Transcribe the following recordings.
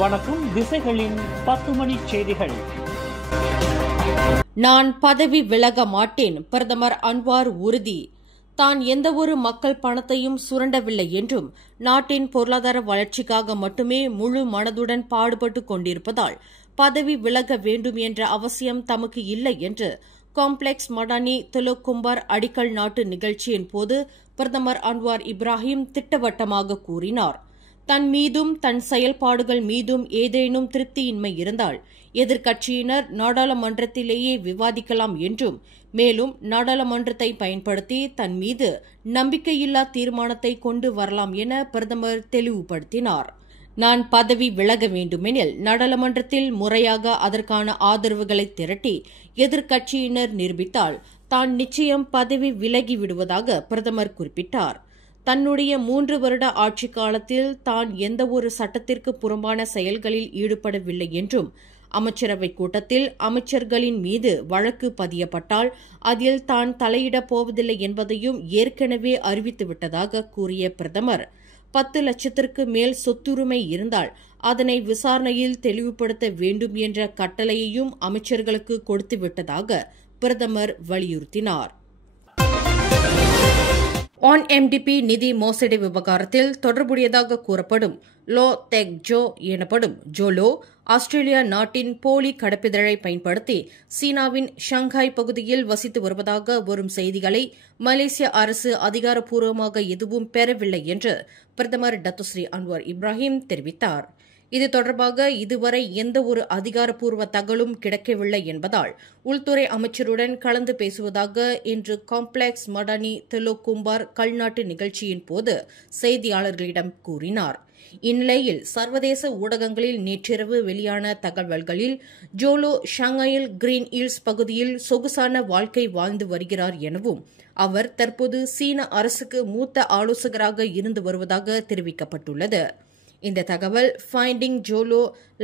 வணக்கம். திசைகளின் 10 மணி செய்திகள். நான் பதவி விலக மாட்டேன். பிரதமர் அன்வார் உறுதி. தான் எந்தவொரு மக்கள் பணத்தையும் சுரண்டவில்லை என்றும் நாட்டின் பொருளாதார வளர்ச்சிக்காக மட்டுமே முழு மனதுடன் பாடுபட்டுக் கொண்டிருப்பதால் பதவி விலக வேண்டும் என்ற அவசியம் தமக்கு இல்லை என்று காம்ப்ளெக்ஸ் மடானி திலோக்கும்பார் அடிக்கல் நாட்டு நிகழ்ச்சியின் போது பிரதமர் அன்வார் இப்ராஹிம் திட்டவட்டமாக கூறினார். தன் மீதும் தன் செயல்பாடுகள் மீதும் ஏதேனும் திருப்தியின்மை இருந்தால் எதிர்க்கட்சியினர் நாடாளுமன்றத்திலேயே விவாதிக்கலாம் என்றும், மேலும் நாடாளுமன்றத்தை பயன்படுத்தி தன் மீது நம்பிக்கையில்லா தீர்மானத்தை கொண்டு வரலாம் என பிரதமர் தெளிவுபடுத்தினார். நான் பதவி விலக வேண்டுமெனில் நாடாளுமன்றத்தில் முறையாக அதற்கான ஆதரவுகளை திரட்டி எதிர்க்கட்சியினர் நிரூபித்தால் தான் நிச்சயம் பதவி விலகி விடுவதாக பிரதமர் குறிப்பிட்டார். தன்னுடைய 3 வருட ஆட்சிக் காலத்தில் தான் எந்தவொரு சட்டத்திற்கு புறம்பான செயல்களில் ஈடுபடவில்லை என்றும், அமைச்சரவைக் கூட்டத்தில் அமைச்சர்களின் மீது வழக்கு பதியப்பட்டால் அதில் தான் தலையிடப் போவதில்லை என்பதையும் ஏற்கனவே அறிவித்துவிட்டதாக கூறிய பிரதமர், 10 லட்சத்திற்கு மேல் சொத்துரிமை இருந்தால் அதனை விசாரணையில் தெளிவுபடுத்த வேண்டும் என்ற கட்டளையையும் அமைச்சர்களுக்கு கொடுத்துவிட்டதாக பிரதமர் வலியுறுத்தினார். ONMDP நிதி மோசடி விவகாரத்தில் தொடர்புடையதாக கூறப்படும் லோ தெக் ஜோ எனப்படும் ஜோலோ ஆஸ்திரேலியா நாட்டின் போலி கடப்பிதழை பயன்படுத்தி சீனாவின் ஷங்காய் பகுதியில் வசித்து வருவதாக வரும் செய்திகளை மலேசிய அரசு அதிகாரப்பூர்வமாக எதுவும் பெறவில்லை என்று பிரதமர் டத்தோஸ்ரீ அன்வார் இப்ராஹிம் தெரிவித்தார். இது தொடர்பாக இதுவரை எந்தவொரு அதிகாரப்பூர்வ தகவலும் கிடைக்கவில்லை என்பதால் உள்துறை அமைச்சருடன் கலந்து பேசுவதாக இன்று காம்ப்ளெக்ஸ் மடானி திலோக்கும்பார் கல்நாட்டு நிகழ்ச்சியின் போது செய்தியாளர்களிடம் கூறினார். இந்நிலையில் சர்வதேச ஊடகங்களில் நேற்றிரவு வெளியான தகவல்களில் ஜோலோ ஷாங்காயில் கிரீன் ஹில்ஸ் பகுதியில் சொகுசான வாழ்க்கை வாழ்ந்து வருகிறார் எனவும், அவர் தற்போது சீன அரசுக்கு மூத்த ஆலோசகராக இருந்து வருவதாக தெரிவிக்கப்பட்டுள்ளது. இந்த தகவல் finding Jho Low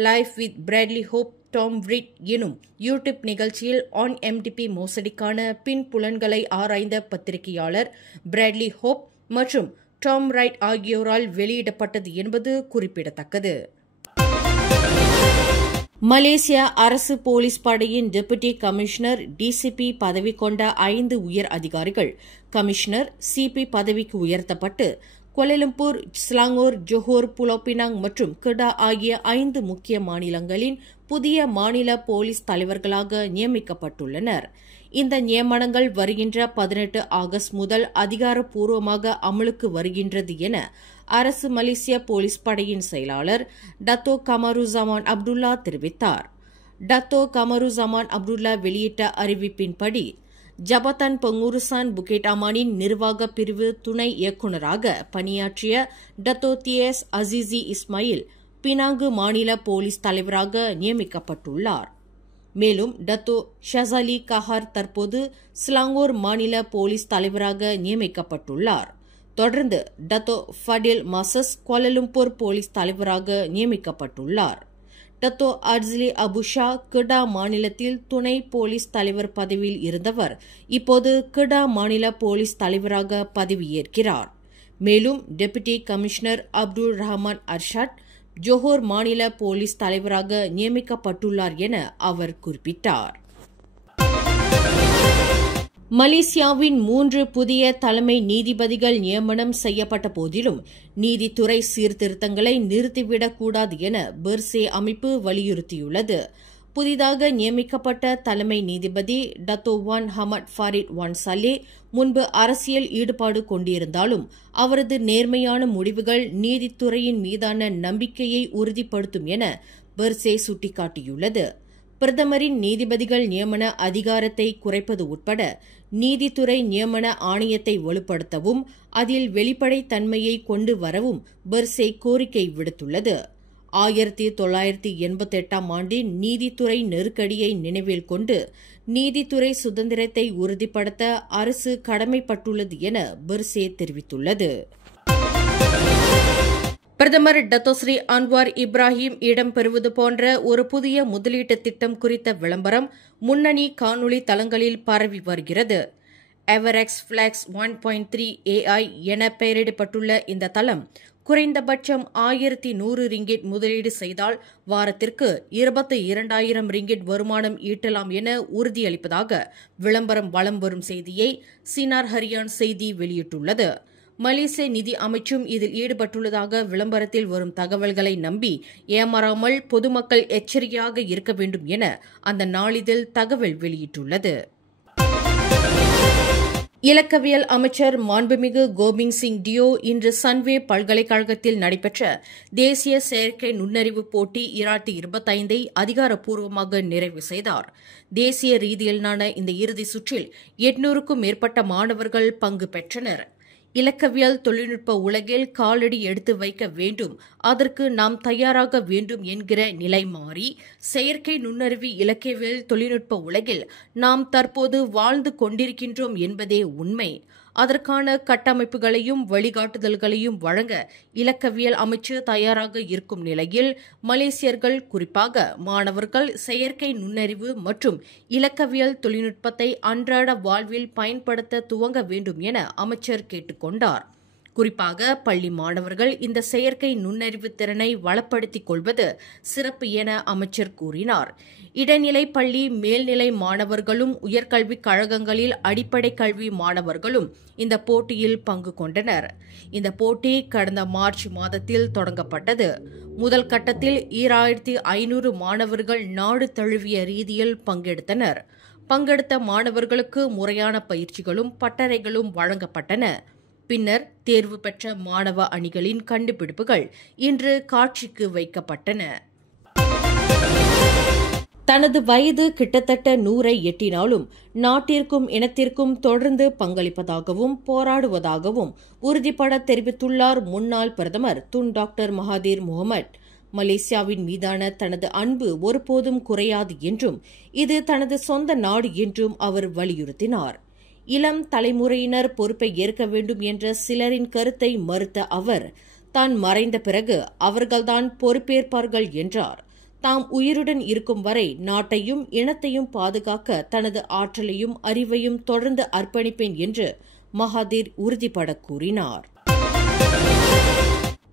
life with Bradley Hope Tom Wright எனும் யூடியூப் நிகழ்ச்சியில் ONMDP மோசடிக்கான பின்புலன்களை ஆராய்ந்த பத்திரிகையாளர் பிராட்லி ஹோப் மற்றும் டாம் ரைட் ஆகியோரால் வெளியிடப்பட்டது என்பது குறிப்பிடத்தக்கது. மலேசிய அரசு போலீஸ் படையின் டெபுட்டி கமிஷனர் DCP பதவி கொண்ட 5 உயர் அதிகாரிகள் கமிஷனர் CP பதவிக்கு உயர்த்தப்பட்டு Kuala Lumpur, Selangor, Johor, Pulau Pinang மற்றும் கெடா ஆகிய 5 முக்கிய மாநிலங்களின் புதிய மாநில போலீஸ் தலைவர்களாக நியமிக்கப்பட்டுள்ளனர். இந்த நியமனங்கள் வருகின்ற 18 ஆகஸ்ட் முதல் அதிகாரப்பூர்வமாக அமலுக்கு வருகின்றது என அரசு மலேசிய போலீஸ் படையின் செயலாளர் டத்தோ கமருசமான் அப்துல்லா தெரிவித்தார். டத்தோ கமருசமான் அப்துல்லா வெளியிட்ட அறிவிப்பின்படி ஜபதான் பெங்குருசான் புகேட் அமானின் நிர்வாக பிரிவு துணை இயக்குநராக பணியாற்றிய Dato TS Assisi Ismail Penang மாநில போலீஸ் தலைவராக நியமிக்கப்பட்டுள்ளார். மேலும் டத்தோ ஷசாலி கஹார் தற்போது ஸ்லாங்கூர் மாநில போலீஸ் தலைவராக நியமிக்கப்பட்டுள்ளார். தொடர்ந்து டத்தோ ஃபடில் மாசஸ் கோலாலம்பூர் போலீஸ் தலைவராக நியமிக்கப்பட்டுள்ளார். டத்தோ அர்ஸ்லி அபுஷா கெடா மாநிலத்தில் துணை போலீஸ் தலைவர் பதவியில் இருந்தவர் இப்போது கெடா மாநில போலீஸ் தலைவராக பதவியேற்கிறார். மேலும் deputy commissioner Abdul Rahman Arshad Johor மாநில போலீஸ் தலைவராக நியமிக்கப்பட்டுள்ளார் என அவர் குறிப்பிட்டார். மலேசியாவின் 3 புதிய தலைமை நீதிபதிகள் நியமனம் செய்யப்பட்ட போதிலும் நீதித்துறை சீர்திருத்தங்களை நிறுத்திவிடக்கூடாது என பெர்சே அமைப்பு வலியுறுத்தியுள்ளது. புதிதாக நியமிக்கப்பட்ட தலைமை நீதிபதி டத்தோ வான் ஹமட் ஃபாரிட் வான் சலே முன்பு அரசியல் ஈடுபாடு கொண்டிருந்தாலும் அவரது நேர்மையான முடிவுகள் நீதித்துறையின் மீதான நம்பிக்கையை உறுதிப்படுத்தும் என பெர்சே சுட்டிக்காட்டியுள்ளது. பிரதமரின் நீதிபதிகள் நியமன அதிகாரத்தை குறைப்பது உட்பட நீதித்துறை நியமன ஆணையத்தை வலுப்படுத்தவும் அதில் வெளிப்படைத்தன்மையை கொண்டு வரவும் பெர்சே கோரிக்கை விடுத்துள்ளது. 1988 ஆண்டின் நீதித்துறை நெருக்கடியை நினைவில் கொண்டு நீதித்துறை சுதந்திரத்தை உறுதிப்படுத்த அரசு கடமைப்பட்டுள்ளது என பெர்சே தெரிவித்துள்ளது. பிரதமர் டத்தோஸ்ரீ அன்வார் இப்ராஹிம் இடம்பெறுவது போன்ற ஒரு புதிய முதலீட்டு திட்டம் குறித்த விளம்பரம் முன்னணி காணொலி தளங்களில் பரவி வருகிறது. எவரெக்ஸ் ஃபிளாக்ஸ் 1.3 AI என பெயரிடப்பட்டுள்ள இந்த தளம் குறைந்தபட்சம் 1100 ரிங்கெட் முதலீடு செய்தால் வாரத்திற்கு 22,000 ரிங்கெட் வருமானம் ஈட்டலாம் என உறுதியளிப்பதாக விளம்பரம் வலம் வரும் செய்தியை சினார் ஹரியான் செய்தி வெளியிட்டுள்ளது. மலேசிய நிதி அமைச்சும் இதில் ஈடுபட்டுள்ளதாக விளம்பரத்தில் வரும் தகவல்களை நம்பி ஏமாறாமல் பொதுமக்கள் எச்சரிக்கையாக இருக்க வேண்டும் என அந்த நாளிதழ் தகவல் வெளியிட்டுள்ளது. இலக்கவியல் அமைச்சர் மாண்புமிகு கோபிந்த் சிங் டியோ இன்று சன்வே பல்கலைக்கழகத்தில் நடைபெற்ற தேசிய செயற்கை நுண்ணறிவு போட்டி 2025 அதிகாரப்பூர்வமாக நிறைவு செய்தார். தேசிய ரீதியிலான இந்த இறுதிச் சுற்றில் 800க்கும் மேற்பட்ட மாணவர்கள் பங்கு பெற்றனர். இலக்கவியல் தொழில்நுட்ப உலகில் காலடி எடுத்து வைக்க வேண்டும், அதற்கு நாம் தயாராக வேண்டும் என்கிற நிலை மாறி செயற்கை நுண்ணறிவு இலக்கவியல் தொழில்நுட்ப உலகில் நாம் தற்போது வாழ்ந்து கொண்டிருக்கின்றோம் என்பதே உண்மை. அதற்கான கட்டமைப்புகளையும் வழிகாட்டுதல்களையும் வழங்க இலக்கவியல் அமைச்சு தயாராக இருக்கும் நிலையில் மலேசியர்கள், குறிப்பாக மாணவர்கள், செயற்கை நுண்ணறிவு மற்றும் இலக்கவியல் தொழில்நுட்பத்தை அன்றாட வாழ்வில் பயன்படுத்த துவங்க வேண்டும் என அமைச்சர் கேட்டுக் கொண்டார். குறிப்பாக பள்ளி மாணவர்கள் இந்த செயற்கை நுண்ணறிவு திறனை வளப்படுத்திக் கொள்வது சிறப்பு என அமைச்சர் கூறினார். இடைநிலை பள்ளி, மேல்நிலை மாணவர்களும் உயர்கல்விக் கழகங்களில் அடிப்படை கல்வி மாணவர்களும் இந்த போட்டியில் பங்கு கொண்டனர். இந்த போட்டி கடந்த மார்ச் மாதத்தில் தொடங்கப்பட்டது. முதல் கட்டத்தில் 2500 மாணவர்கள் நாடு தழுவிய ரீதியில் பங்கெடுத்தனர். பங்கெடுத்த மாணவர்களுக்கு முறையான பயிற்சிகளும் பட்டறைகளும் வழங்கப்பட்டன. பின்னர் தேர்வு பெற்ற மாணவ அணிகளின் கண்டுபிடிப்புகள் இன்று காட்சிக்கு வைக்கப்பட்டன. தனது வயது கிட்டத்தட்ட 100ஐ எட்டினாலும் நாட்டிற்கும் இனத்திற்கும் தொடர்ந்து பங்களிப்பதாகவும் போராடுவதாகவும் உறுதிபட தெரிவித்துள்ளார் முன்னாள் பிரதமர் துன் டாக்டர் மகாதீர் முகமது. மலேசியாவின் மீதான தனது அன்பு ஒருபோதும் குறையாது என்றும் இது தனது சொந்த நாடு என்றும் அவர் வலியுறுத்தினார். இளம் தலைமுறையினர் பொறுப்பை ஏற்க வேண்டும் என்ற சிலரின் கருத்தை மறுத்த அவர், தான் மறைந்த பிறகு அவர்கள்தான் பொறுப்பேற்பார்கள் என்றார். தாம் உயிருடன் இருக்கும் வரை நாட்டையும் இனத்தையும் பாதுகாக்க தனது ஆற்றலையும் அறிவையும் தொடர்ந்து அர்ப்பணிப்பேன் என்று மகாதீர் உறுதிபட கூறினார்.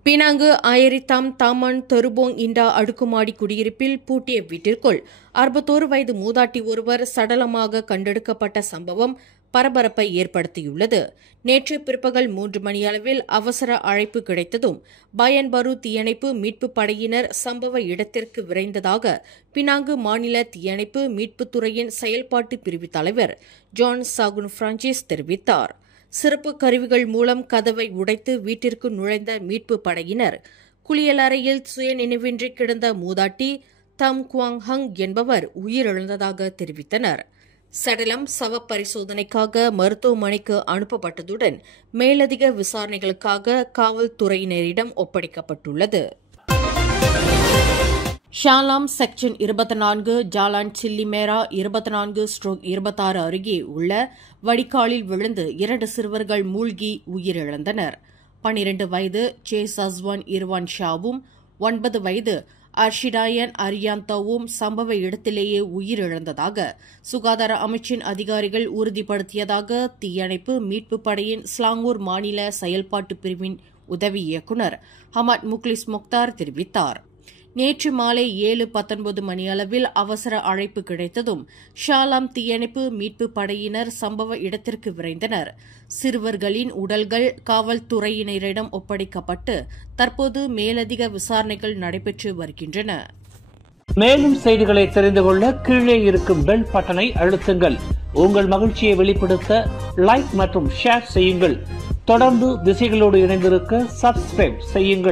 பினாங்கு ஆயரித்தாம் தாமான் தெருபோங் இண்டா அடுக்குமாடி குடியிருப்பில் பூட்டிய வீட்டிற்குள் 61 வயது மூதாட்டி ஒருவர் சடலமாக கண்டெடுக்கப்பட்ட சம்பவம் பரபரப்பை ஏற்படுத்தியுள்ளது. நேற்று பிற்பகல் 3 மணியளவில் அவசர அழைப்பு கிடைத்ததும் பயன்பரு தீயணைப்பு மீட்பு படையினர் சம்பவ இடத்திற்கு விரைந்ததாக பினாங்கு மாநில தீயணைப்பு மீட்புத்துறையின் செயல்பாட்டு பிரிவு தலைவர் ஜான் சாகுன் பிரான்சிஸ் தெரிவித்தார். சிறப்பு கருவிகள் மூலம் கதவை உடைத்து வீட்டிற்கு நுழைந்த மீட்பு படையினர் குளியலறையில் சுயநினைவின்றி கிடந்த மூதாட்டி தம் குவாங் ஹங் என்பவர் உயிரிழந்ததாக தெரிவித்தனர். சடலம் சவ பரிசோதனைக்காக மருத்துவமனைக்கு அனுப்பப்பட்டதுடன் மேலதிக விசாரணைகளுக்காக காவல்துறையினரிடம் ஒப்படைக்கப்பட்டுள்ளது. ஷாலாம் செக்ஷன் 24 ஜாலான் சில்லிமேரா 24/26 அருகே உள்ள வடிகாலில் விழுந்து 2 சிறுவர்கள் மூழ்கி உயிரிழந்தனர். 12 வயது சே சஸ்வான் இர்வான் ஷாவும் 9 வயது அர்ஷிடாயன் அரியாந்தோவும் சம்பவ இடத்திலேயே உயிரிழந்ததாக சுகாதார அமைச்சின் அதிகாரிகள் உறுதிப்படுத்தியதாக தீயணைப்பு மீட்பு படையின் ஸ்லாங்கூர் மாநில செயல்பாட்டு பிரிவின் உதவி இயக்குநர் ஹமத் முக்லிஸ் மொக்தார் தெரிவித்தார். நேற்று மாலை 7:19 மணியளவில் அவசர அழைப்பு கிடைத்ததும் ஷாலாம் தீயணைப்பு மீட்பு படையினர் சம்பவ இடத்திற்கு விரைந்தனர். சிறுவர்களின் உடல்கள் காவல்துறையினரிடம் ஒப்படைக்கப்பட்டு தற்போது மேலதிக விசாரணைகள் நடைபெற்று வருகின்றன. மேலும் செய்திகளை தெரிந்து கொள்ள கீழே இருக்கும் பெல் பட்டனை அழுத்துங்கள். உங்கள் மகிழ்ச்சியை வெளிப்படுத்த லைக் மற்றும் ஷேர் செய்யுங்கள். தொடர்ந்து திசைகளோடு இணைந்திருக்க சப்ஸ்கிரைப் செய்யுங்கள்.